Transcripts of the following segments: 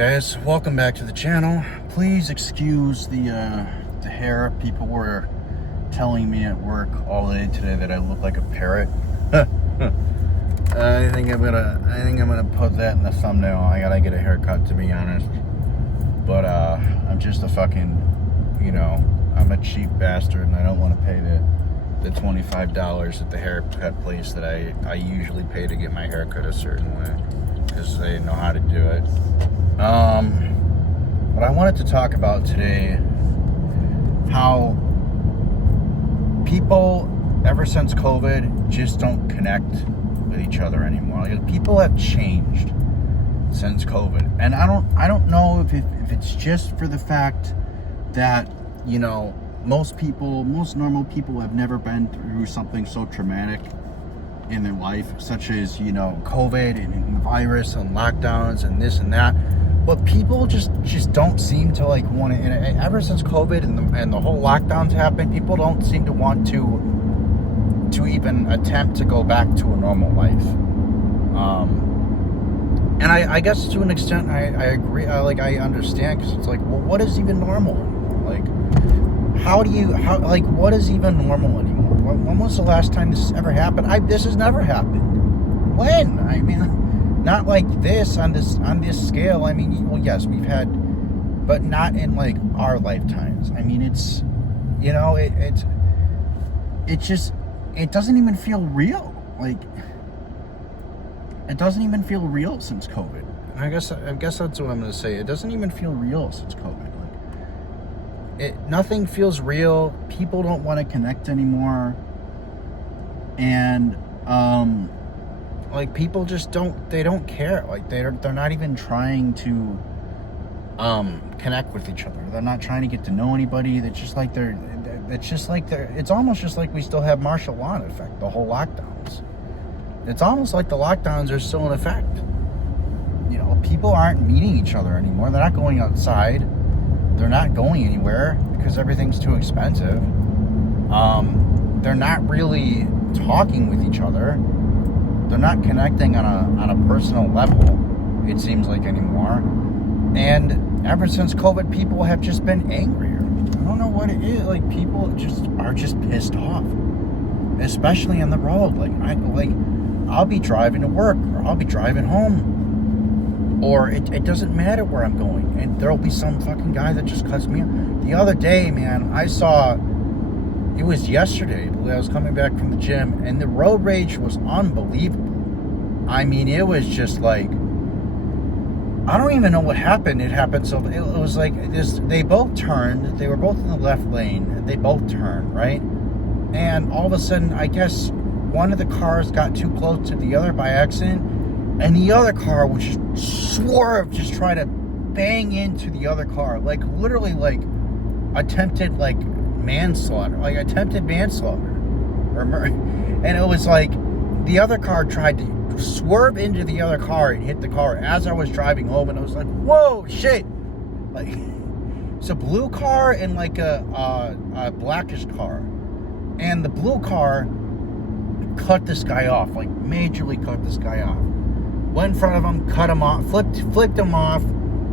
guys, welcome back to the channel. Please excuse the hair. People were telling me at work all day today that I look like a parrot. I think I'm gonna put that in the thumbnail. I gotta get a haircut, to be honest. But I'm just a fucking, I'm a cheap bastard, and I don't want to pay the $25 at the haircut place that I usually pay to get my haircut a certain way, because they know how to do it. But I wanted to talk about today how people, ever since COVID, just don't connect with each other anymore. Like, people have changed since COVID, and I don't know if it's just for the fact that most normal people have never been through something so traumatic in their life, such as COVID and the virus and lockdowns and this and that. But people just don't seem to want to. And ever since COVID and the whole lockdowns happened, people don't seem to want to even attempt to go back to a normal life. And I guess to an extent I agree. I understand, because it's like, well, what is even normal? What is even normal anymore? When was the last time this ever happened? This has never happened. When? I mean, not like this on this scale. I mean, well, yes, we've had, but not in our lifetimes. I mean, it's, it doesn't even feel real. It doesn't even feel real since COVID. I guess that's what I'm going to say. It doesn't even feel real since COVID. Nothing feels real. People don't want to connect anymore. And, people just don't care. They're not even trying to, connect with each other. They're not trying to get to know anybody. It's almost just like we still have martial law in effect, the whole lockdowns. It's almost like the lockdowns are still in effect. People aren't meeting each other anymore. They're not going outside. They're not going anywhere because everything's too expensive. They're not really talking with each other. They're not connecting on a personal level, it seems like, anymore. And ever since COVID, people have just been angrier. I don't know what it is. People are just pissed off, especially on the road. I'll be driving to work, or I'll be driving home, or it doesn't matter where I'm going, and there'll be some fucking guy that just cuts me off. The other day, man, I saw, it was yesterday, I was coming back from the gym, and the road rage was unbelievable. I mean, it was just I don't even know what happened. It happened, so it was like this, they both turned, they were both in the left lane, they both turned, right? And all of a sudden, I guess one of the cars got too close to the other by accident, and the other car would just swerve, just try to bang into the other car. Literally, attempted, manslaughter. Attempted manslaughter. And it was the other car tried to swerve into the other car and hit the car as I was driving home, and I was like, whoa, shit. It's a blue car and a blackish car. And the blue car cut this guy off, majorly cut this guy off. Went in front of him, cut him off, flicked him off,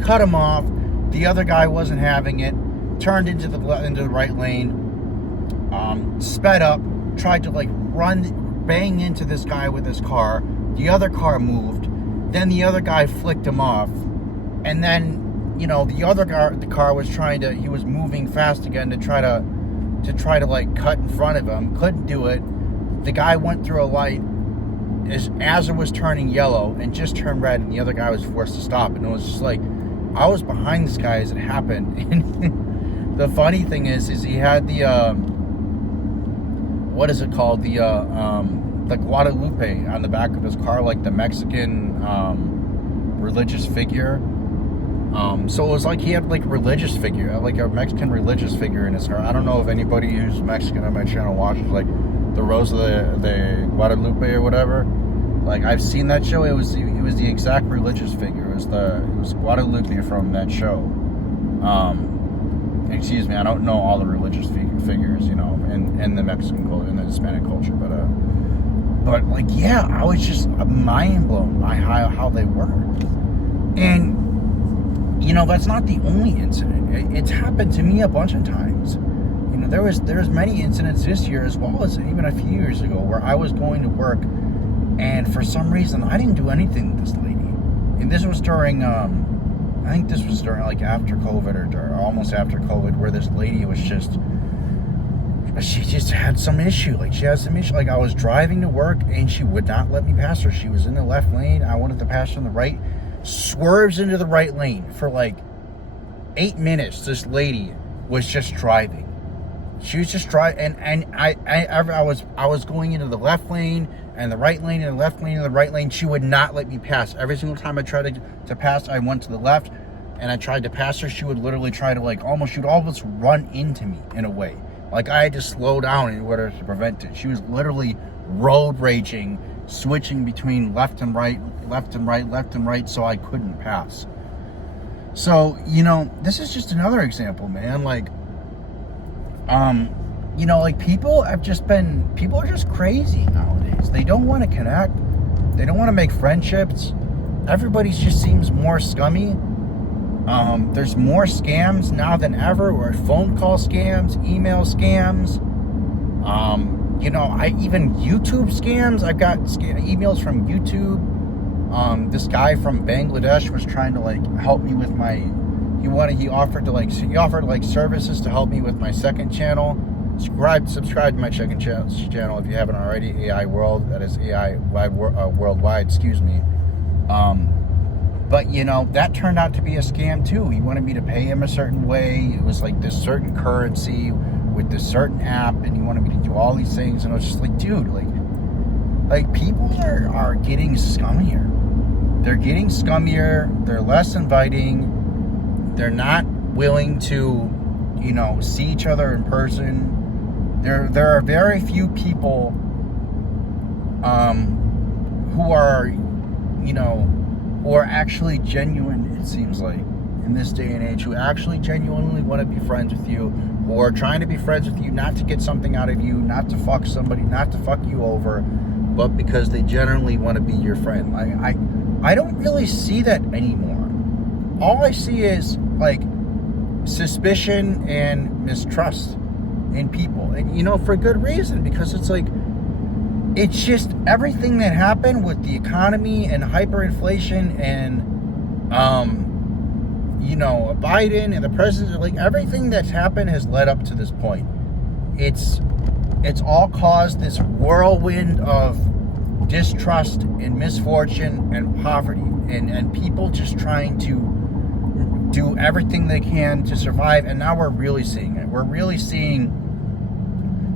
cut him off. The other guy wasn't having it. Turned into the right lane. Sped up, tried to bang into this guy with his car. The other car moved. Then the other guy flicked him off. And then, the other car was he was moving fast again to try to cut in front of him. Couldn't do it. The guy went through a light as it was turning yellow and just turned red, and the other guy was forced to stop. And it was just I was behind this guy as it happened. And the funny thing is he had the what is it called, the Guadalupe on the back of his car, the Mexican religious figure. So it was he had religious figure, a Mexican religious figure in his car. I don't know if anybody who's Mexican on my channel watches the Rose of the Guadalupe or whatever. I've seen that show. It was the exact religious figure. It was Guadalupe from that show. Excuse me, I don't know all the religious figures, in the Mexican culture, in the Hispanic culture, but I was just mind blown by how they were. And that's not the only incident. It's happened to me a bunch of times. There's many incidents this year as well as even a few years ago where I was going to work, and for some reason I didn't do anything with this lady. And this was during, I think this was during like after COVID or almost after COVID, where this lady was she just had some issue. Like she had some issue. Like I was driving to work and she would not let me pass her. She was in the left lane. I wanted to pass her in the right. Swerves into the right lane for like 8 minutes. This lady was just driving. She was just driving, and I was going into the left lane and the right lane and the left lane and the right lane. She would not let me pass. Every single time I tried to pass, I went to the left and I tried to pass her. She would literally try to she would almost run into me in a way. Like I had to slow down in order to prevent it. She was literally road raging, switching between left and right, so I couldn't pass. So, this is just another example, man. Like, like people are just crazy nowadays. They don't want to connect. They don't want to make friendships. Everybody just seems more scummy. There's more scams now than ever, or phone call scams, email scams. Even YouTube scams. I've got emails from YouTube. This guy from Bangladesh was trying to help me with he offered services to help me with my second channel. Subscribe to my second channel if you haven't already. AI World, that is AI Worldwide, excuse me. But that turned out to be a scam too. He wanted me to pay him a certain way. It was like this certain currency with this certain app, and he wanted me to do all these things, and I was just like, dude, like people are getting scummier. They're getting scummier. They're less inviting. They're not willing to, see each other in person. There are very few people who are actually genuine, it seems like, in this day and age, who actually genuinely want to be friends with you, who are trying to be friends with you, not to get something out of you, not to fuck somebody, not to fuck you over, but because they generally want to be your friend. I don't really see that anymore. All I see is suspicion and mistrust in people, and for good reason, because it's just everything that happened with the economy and hyperinflation and Biden and the president, everything that's happened has led up to this point. It's all caused this whirlwind of distrust and misfortune and poverty, and people just trying to do everything they can to survive. And now we're really seeing it. We're really seeing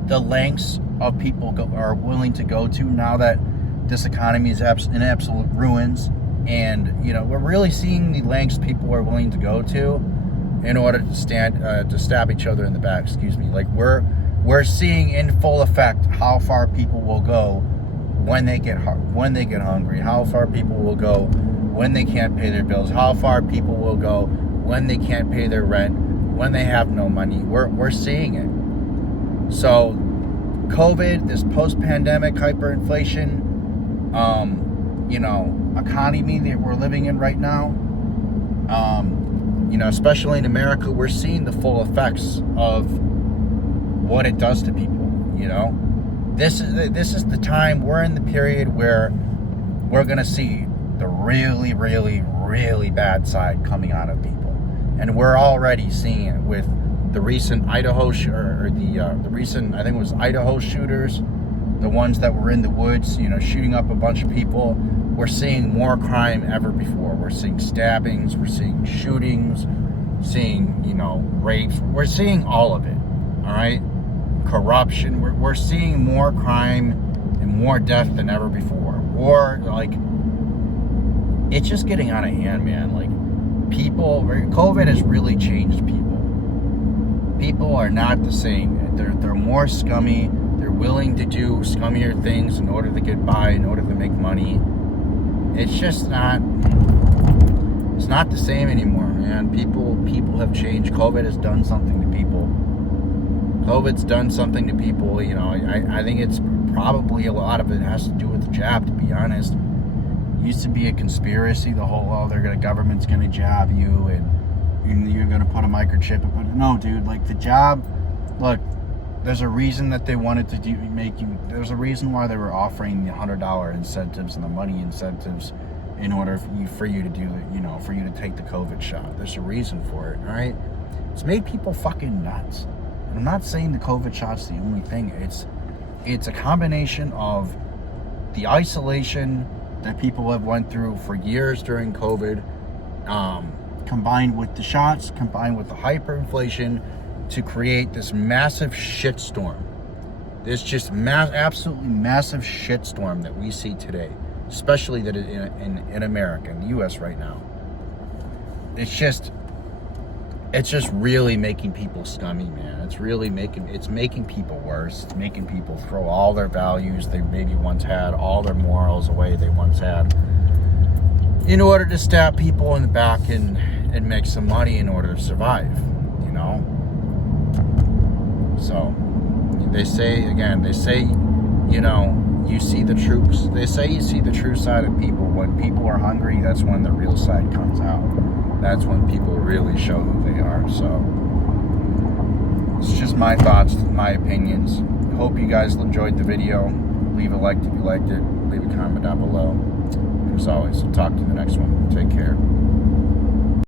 the lengths of people are willing to go to now that this economy is in absolute ruins. And we're really seeing the lengths people are willing to go to in order to stab each other in the back. Excuse me. We're seeing in full effect how far people will go when they get hungry. How far people will go when they can't pay their bills. How far people will go when they can't pay their rent, when they have no money. We're seeing it. So COVID, this post-pandemic hyperinflation, economy that we're living in right now, especially in America, we're seeing the full effects of what it does to people. This is the time, we're in the period where we're going to see the really, really, really bad side coming out of people. And we're already seeing it with the recent Idaho the recent, I think it was Idaho shooters, the ones that were in the woods, shooting up a bunch of people. We're seeing more crime ever before. We're seeing stabbings, we're seeing shootings, seeing, rapes. We're seeing all of it, all right? Corruption. We're seeing more crime and more death than ever before. War, it's just getting out of hand, man. COVID has really changed people. People are not the same. They're more scummy. They're willing to do scummier things in order to get by, in order to make money. It's just not. It's not the same anymore, man. People have changed. COVID has done something to people. COVID's done something to people. I think it's probably a lot of it has to do with the jab, to be honest. It used to be a conspiracy, the whole, the government's going to jab you, and and you're gonna put a microchip. But no, dude, like the job. Look, there's a reason that they wanted to There's a reason why they were offering the $100 incentives and the money incentives in order for you to do it. You know, for you to take the COVID shot. There's a reason for it. All right, it's made people fucking nuts. And I'm not saying the COVID shot's the only thing. It's a combination of the isolation that people have went through for years during COVID, combined with the shots, combined with the hyperinflation, to create this massive shitstorm. This just absolutely massive shitstorm that we see today, especially that in America, in the U.S. right now. It's just really making people scummy, man. It's making people worse. It's making people throw all their values they maybe once had, all their morals away they once had, in order to stab people in the back and make some money in order to survive, you know? So, they say, you know, you see the troops. They say you see the true side of people. When people are hungry, that's when the real side comes out. That's when people really show who they are. So, it's just my thoughts, my opinions. Hope you guys enjoyed the video. Leave a like if you liked it. Leave a comment down below. As always, I'll talk to you in the next one. Take care.